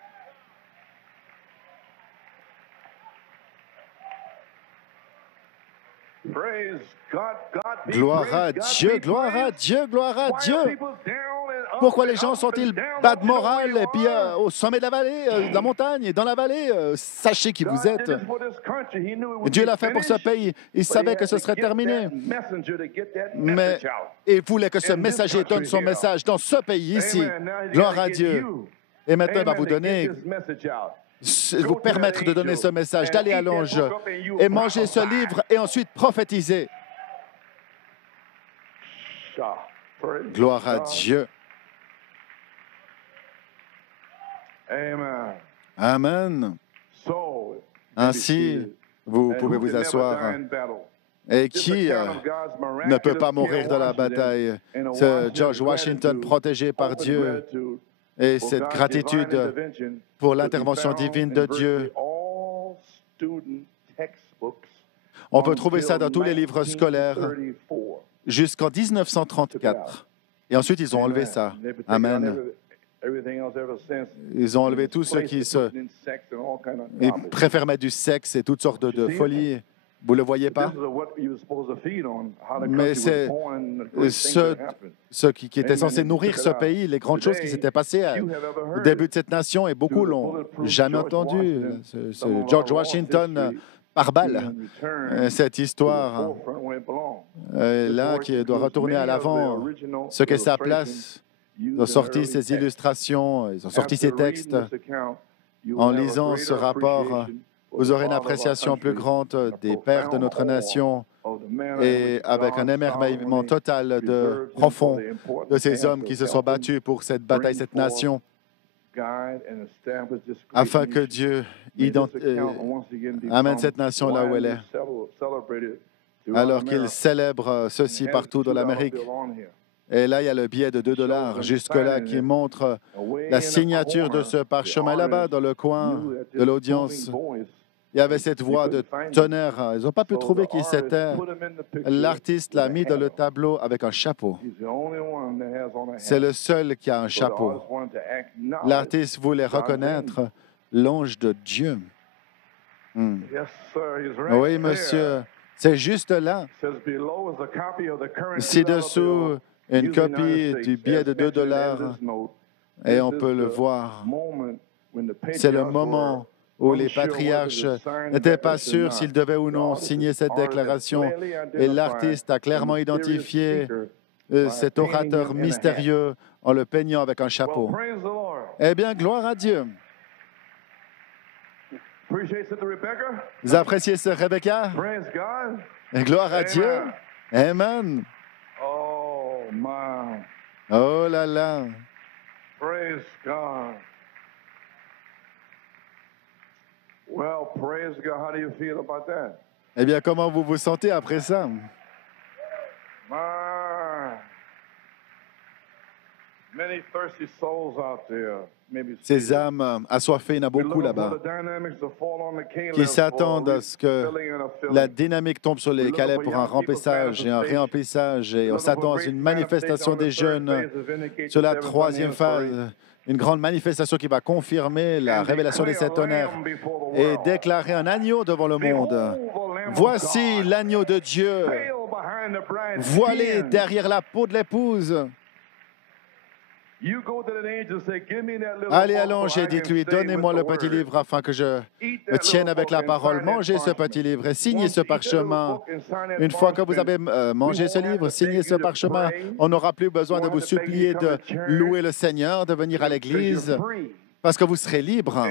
Gloire à Dieu, gloire à Dieu, gloire à Dieu. Pourquoi les gens sont-ils bas de morale et puis au sommet de la vallée, de la montagne et dans la vallée? Sachez qui vous êtes. Dieu l'a fait pour ce pays. Il savait que ce serait terminé. Mais il voulait que ce messager donne son message dans ce pays ici. Gloire à Dieu. Et maintenant, il va vous donner, vous permettre de donner ce message, d'aller à l'ange et manger ce livre et ensuite prophétiser. Gloire à Dieu. Amen. Ainsi, vous pouvez vous asseoir. Et qui ne peut pas mourir de la bataille? Ce George Washington protégé par Dieu et cette gratitude pour l'intervention divine de Dieu. On peut trouver ça dans tous les livres scolaires jusqu'en 1934. Et ensuite, ils ont enlevé ça. Amen. Ils ont enlevé tout ce qui se... Ils préfèrent mettre du sexe et toutes sortes de folies. Vous ne le voyez pas? Mais c'est ce qui était censé nourrir ce pays, les grandes choses qui s'étaient passées au début de cette nation, et beaucoup l'ont jamais entendu. Ce George Washington par balle, cette histoire là qui doit retourner à l'avant, ce qu'est sa place. Ils ont sorti ces illustrations, ils ont sorti ces textes. En lisant ce rapport, vous aurez une appréciation plus grande des pères de notre nation et avec un émerveillement total profond de ces hommes qui se sont battus pour cette bataille, cette nation, afin que Dieu amène cette nation là où elle est, alors qu'il célèbre ceci partout dans l'Amérique. Et là, il y a le billet de $2 jusque-là qui montre la signature de ce parchemin là-bas dans le coin de l'audience. Il y avait cette voix de tonnerre. Ils n'ont pas pu trouver qui c'était. L'artiste l'a mis dans le tableau avec un chapeau. C'est le seul qui a un chapeau. L'artiste voulait reconnaître l'ange de Dieu. Oui, monsieur, c'est juste là. Ci-dessous, une copie du billet de $2 et on peut le voir. C'est le moment où les patriarches n'étaient pas sûrs s'ils devaient ou non signer cette déclaration. Et l'artiste a clairement identifié cet orateur mystérieux en le peignant avec un chapeau. Eh bien, gloire à Dieu. Vous appréciez ce Rebecca? Et gloire à Dieu. Amen. Oh là là. Praise God. Well, praise God. How do you feel about that? Eh bien, comment vous vous sentez après ça? Many thirsty souls out there. Ces âmes assoiffées, il y en a beaucoup là-bas, qui s'attendent à ce que la dynamique tombe sur les Caleb pour un remplissage et un réemplissage. Et on s'attend à une manifestation des jeunes sur la troisième phase, une grande manifestation qui va confirmer la révélation des sept tonnerres et déclarer un agneau devant le monde. Voici l'agneau de Dieu, voilé derrière la peau de l'épouse. Allez à l'ange et dites-lui, donnez-moi le petit livre afin que je me tienne avec la parole. Mangez ce petit livre et signez ce parchemin. Une fois que vous avez mangé ce livre, signez ce parchemin. On n'aura plus besoin de vous supplier de louer le Seigneur, de venir à l'Église, parce que vous serez libre.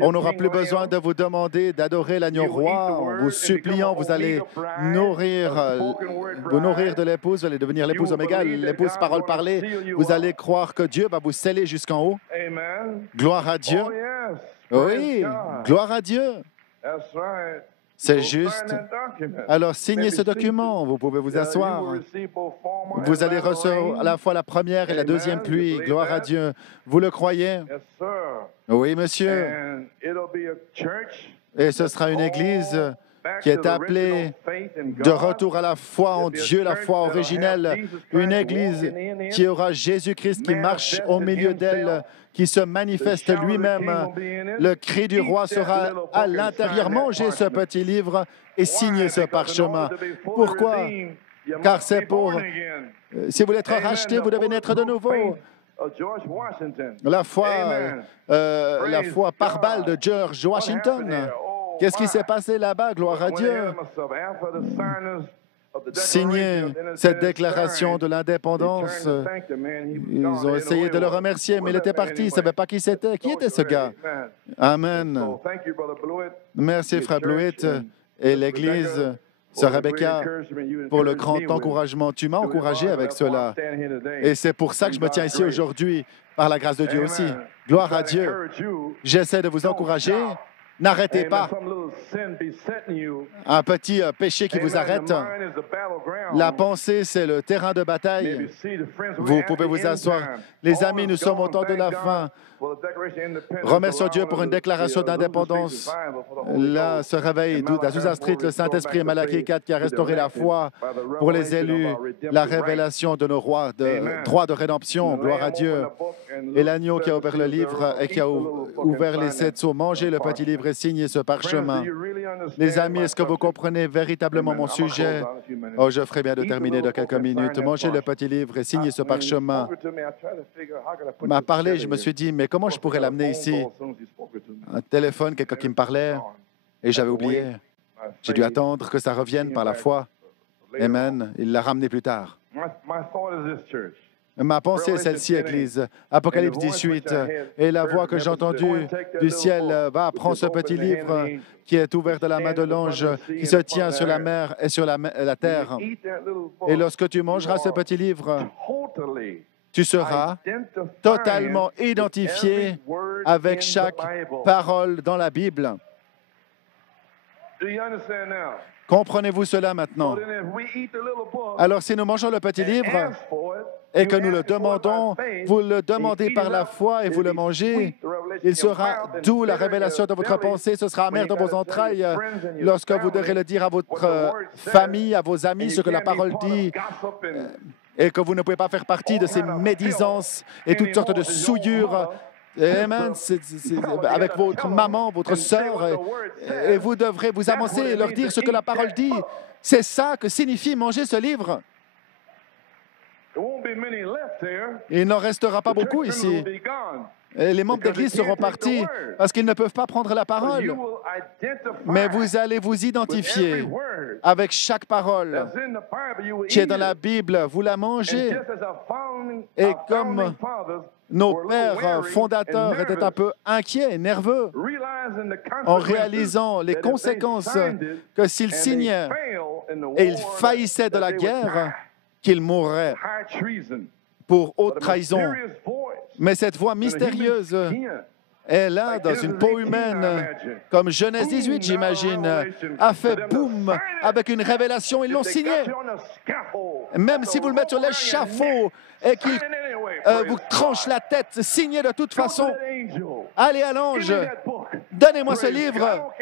On n'aura plus besoin de vous demander d'adorer l'agneau roi. En vous suppliant, vous allez vous nourrir de l'épouse, vous allez devenir l'épouse Oméga, l'épouse parole parlée. Vous allez croire que Dieu va vous sceller jusqu'en haut. Gloire à Dieu. Oui, gloire à Dieu. C'est juste. Alors, signez ce document. Vous pouvez vous asseoir. Vous allez recevoir à la fois la première et la deuxième pluie. Gloire à Dieu. Vous le croyez? Oui, monsieur. Et ce sera une église qui est appelée de retour à la foi en Dieu, la foi originelle. Une église qui aura Jésus-Christ qui marche au milieu d'elle, qui se manifeste lui-même. Le cri du roi sera à l'intérieur. Mangez ce petit livre et signez ce parchemin. Pourquoi? Car c'est pour... Si vous voulez être racheté, vous devez naître de nouveau. La foi par balle de George Washington. Qu'est-ce qui s'est passé là-bas? Gloire à Dieu. Signer cette déclaration de l'indépendance. Ils ont essayé de le remercier, mais il était parti. Il ne savait pas qui c'était. Qui était ce gars? Amen. Merci, Frère Blewett et l'Église, Sœur Rebecca, pour le grand encouragement. Tu m'as encouragé avec cela. Et c'est pour ça que je me tiens ici aujourd'hui, par la grâce de Dieu aussi. Gloire à Dieu. J'essaie de vous encourager. N'arrêtez pas. Un petit péché qui vous arrête. La pensée, c'est le terrain de bataille. Vous pouvez vous asseoir. Les amis, nous sommes au temps de la fin. Remercions Dieu pour une déclaration d'indépendance. Là se réveille d'Azusa Street, le Saint-Esprit et Malachie 4 qui a restauré la foi pour les élus, la révélation de nos rois, de droit de rédemption. Gloire à Dieu. Et l'agneau qui a ouvert le livre et qui a ouvert les 7 sceaux. Mangez le petit livre et signez ce parchemin. Les amis, est-ce que vous comprenez véritablement mon sujet? Oh, je ferai bien de terminer dans quelques minutes. Mangez le petit livre et signez ce parchemin. Il m'a parlé, je me suis dit, mais comment je pourrais l'amener ici? Un téléphone, quelqu'un qui me parlait, et j'avais oublié. J'ai dû attendre que ça revienne par la foi. Amen. Il l'a ramené plus tard. Ma pensée est celle-ci, Église. Apocalypse 18. Et la voix que j'ai entendue du ciel va prendre ce petit livre qui est ouvert de la main de l'ange, qui se tient sur la mer et sur la terre. Et lorsque tu mangeras ce petit livre, tu seras totalement identifié avec chaque parole dans la Bible. Comprenez-vous cela maintenant? Alors, si nous mangeons le petit livre et que nous le demandons, vous le demandez par la foi et vous le mangez, il sera doux la révélation de votre pensée, ce sera amer dans vos entrailles lorsque vous devrez le dire à votre famille, à vos amis, ce que la parole dit, et que vous ne pouvez pas faire partie de ces médisances et toutes sortes de souillures. Amen. Avec votre maman, votre sœur, et vous devrez vous avancer et leur dire ce que la parole dit. C'est ça que signifie manger ce livre. Il n'en restera pas beaucoup ici. Et les membres d'Église seront partis parce qu'ils ne peuvent pas prendre la parole. Mais vous allez vous identifier avec chaque parole qui est dans la Bible. Vous la mangez. Et comme nos pères fondateurs étaient un peu inquiets et nerveux en réalisant les conséquences que s'ils signaient et ils faillissaient de la guerre, qu'ils mourraient pour haute trahison. Mais cette voix mystérieuse est là, dans une peau humaine, comme Genèse 18, j'imagine, a fait boum avec une révélation. Ils l'ont signé. Même si vous le mettez sur l'échafaud et qu'il vous tranche la tête, signez de toute façon. Allez à l'ange, donnez-moi ce livre.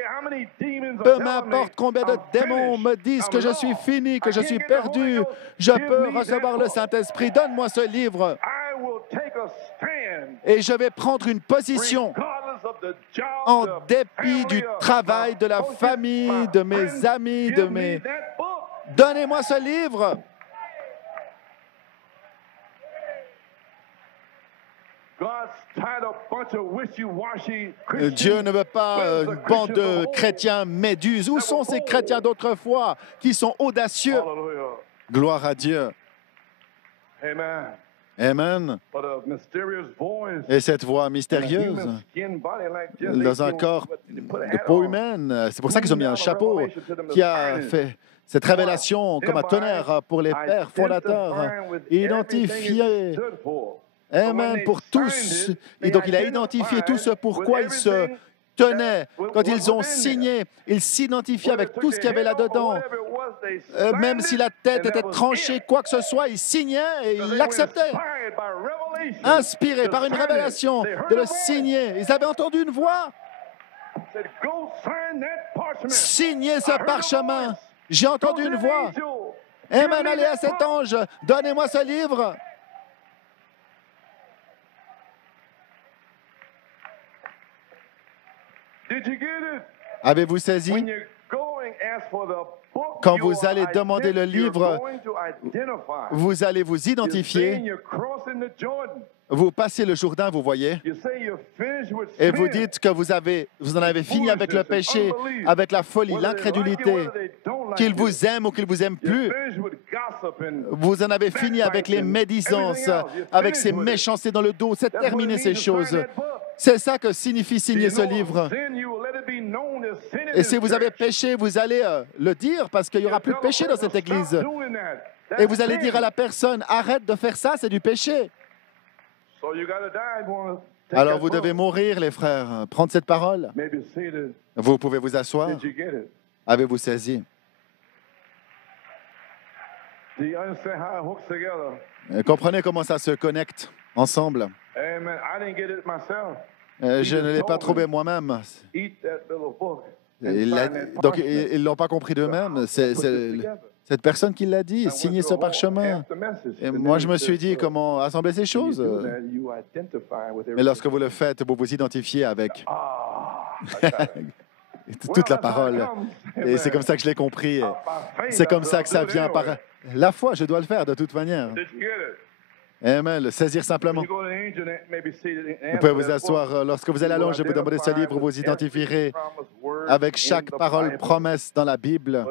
Peu m'importe combien de démons me disent que je suis fini, que je suis perdu, je peux recevoir le Saint-Esprit. Donne-moi ce livre. Et je vais prendre une position en dépit du travail, de la famille, de mes amis, Donnez-moi ce livre. Dieu ne veut pas une bande de chrétiens méduses. Où sont ces chrétiens d'autrefois qui sont audacieux? Gloire à Dieu. Amen. Et cette voix mystérieuse, dans un corps de peau humaine, c'est pour ça qu'ils ont mis un chapeau qui a fait cette révélation comme un tonnerre pour les pères fondateurs, identifié, amen, pour tous. Et donc il a identifié tout ce pourquoi ils se tenaient. Quand ils ont signé, ils s'identifiaient avec tout ce qu'il y avait là-dedans. Même si la tête était tranchée, quoi que ce soit, ils signaient et ils l'acceptaient. Inspirés par une révélation de le signer. Ils avaient entendu une voix. Signez ce parchemin. J'ai entendu une voix. Amen, allez à cet ange. Donnez-moi ce livre. Avez-vous saisi? Quand vous allez demander le livre, vous allez vous identifier. Vous passez le Jourdain, vous voyez, et vous dites que vous en avez fini avec le péché, avec la folie, l'incrédulité, qu'il vous aime ou qu'il vous aime plus. Vous en avez fini avec les médisances, avec ces méchancetés dans le dos. C'est terminé ces choses. C'est ça que signifie signer ce livre. Et si vous avez péché, vous allez le dire parce qu'il n'y aura plus de péché dans cette église. Et vous allez dire à la personne, arrête de faire ça, c'est du péché. Alors vous devez mourir, les frères. Prendre cette parole. Vous pouvez vous asseoir. Avez-vous saisi? Comprenez comment ça se connecte ensemble. Je ne l'ai pas trouvé moi-même. Donc, ils ne l'ont pas compris d'eux-mêmes. C'est cette personne qui l'a dit, signez ce parchemin. Et moi, je me suis dit, comment assembler ces choses? Mais lorsque vous le faites, vous vous identifiez avec toute la parole. Et c'est comme ça que je l'ai compris. C'est comme ça que ça vient par la foi. Je dois le faire de toute manière. Amen. Le saisir simplement. Vous pouvez vous asseoir. Lorsque vous allez à l'ange et vous demandez ce livre, vous identifierez avec chaque parole promesse dans la Bible.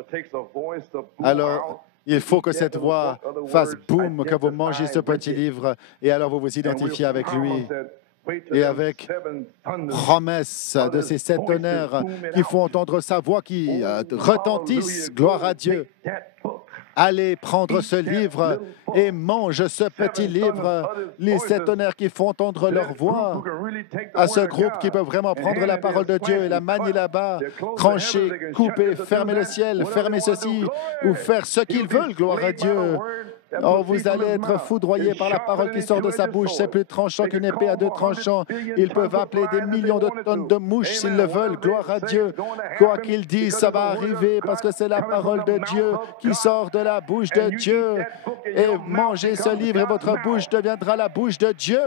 Alors, il faut que cette voix fasse boum, que vous mangez ce petit livre, et alors vous vous identifiez avec lui. Et avec promesse de ces 7 tonnerres qui font entendre sa voix, qui retentissent, gloire à Dieu. Allez prendre ce livre et mange ce petit livre. Les 7 tonnerres qui font entendre leur voix à ce groupe qui peut vraiment prendre la parole de Dieu et la manier là-bas, trancher, couper, fermer le ciel, fermer ceci ou faire ce qu'ils veulent, gloire à Dieu. Oh, vous allez être foudroyés par la parole qui sort de sa bouche. C'est plus tranchant qu'une épée à 2 tranchants. Ils peuvent appeler des millions de tonnes de mouches s'ils le veulent. Gloire à Dieu. Quoi qu'ils disent, ça va arriver parce que c'est la parole de Dieu qui sort de la bouche de Dieu. Et mangez ce livre et votre bouche deviendra la bouche de Dieu.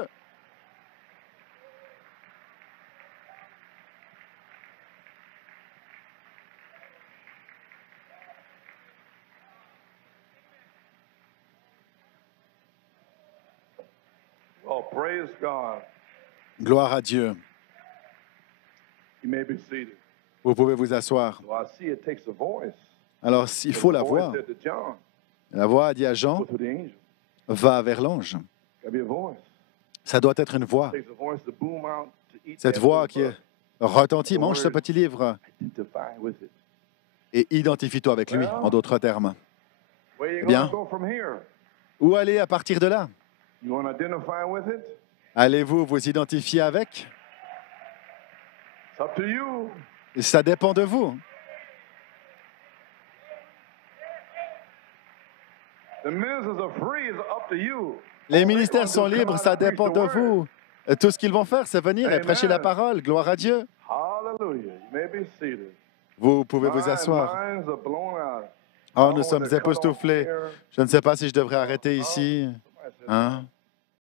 Oh, praise God. Gloire à Dieu. You may be seated. Vous pouvez vous asseoir. So I see it takes a voice. Alors, il faut la voix. Said to John, La voix a dit à Jean, go to the angel. va vers l'ange. Gotta be a voice. Ça doit être une voix. It takes a voice to boom out, to eat Cette that voix little qui book. retentit, mange ce petit livre Identify with it. et identifie-toi avec lui, en d'autres termes. Where you Bien. gonna go from here? Où aller à partir de là? You want to identify with it? Allez-vous vous identifier avec? It's up to you. Ça dépend de vous. The ministers are free. It's up to you. Les ministères sont libres, ça dépend de vous. Tout ce qu'ils vont faire, c'est venir et prêcher la parole. Gloire à Dieu. Hallelujah. You may be seated. Vous pouvez vous asseoir. Minds are blown out. Oh, nous sommes époustouflés. Je ne sais pas si je devrais arrêter ici. Hein?